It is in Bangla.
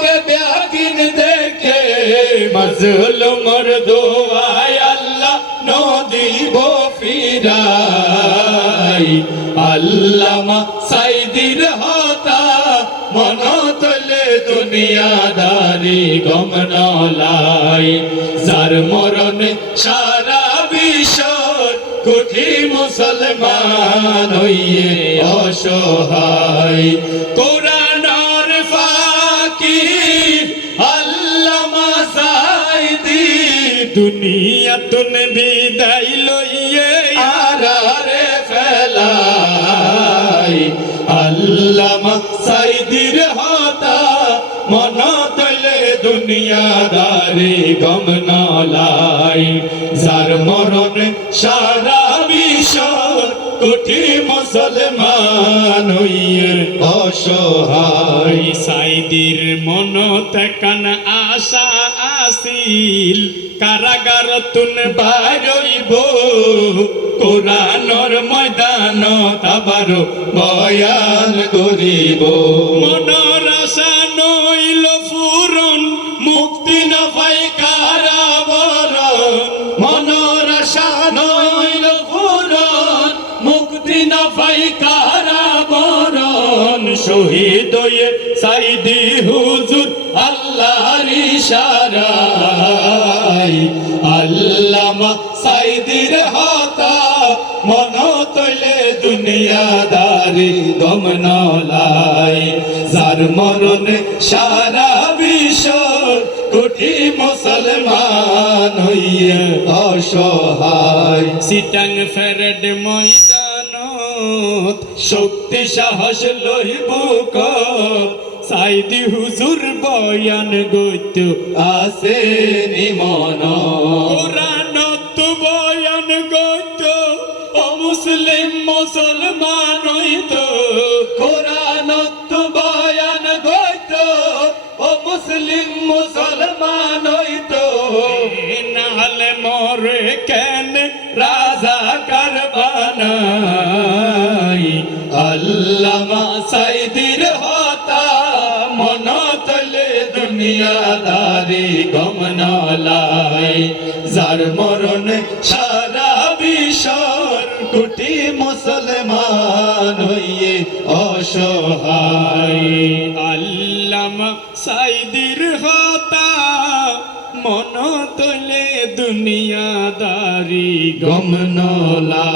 کے بیاگن دیکھے مظلوم دعائے اللہ نو دیب ফিরাই আল্লামা সাইদির হতা মন তলে দুনিয়াদারি গমনলাই যার মরণ সারা বিশ্ব কুঠি মুসলমান হইয়ে অসহায় কোরা দুনিয়া তুন বিদায় লইয়ে আরারে ফেলাই। আল্লামা সাইদির হতা মন তলে দুনিয়াদারি গম নলাই। যার মরণ সারা বিশ্ব কোটি মুসলমান হইয়ে অসহায়। সাইদির মন তেকান আশা আসিল কারাগার তুন বাইরইব কোরআনর ময়দান তাবার বয়ান করিব। মনর শহীদ সাইদি হুজুর আল্লাহর ইশারায়। আল্লামা সাইদির হাতা মন তলে দুনিয়াদারি গম নলাই যার মরণ সারা বিশ্ব কোটি মুসলমান হইয়ে অসহায়। সিটাং ফেরেড শক্তি সাহস লইব সাইদি হুজুর বয়ান গইত, আছে নিমন কোরআনত বয়ান গইত, ও মুসলিম মুসলমান হইত। কোরআনত বয়ান গইত, ও মুসলিম মুসলমান হইত। নাহলে মরে কেন আল্লামা সাইদির হতা মন তলে দুনিয়াদারি গম নলাই। যার মরণ সারা বিশ্বর কোটি মুসলমান হইয়ে অসহায়। আল্লামা সাইদির হতা মন তলে দুনিয়াদারি গম নলা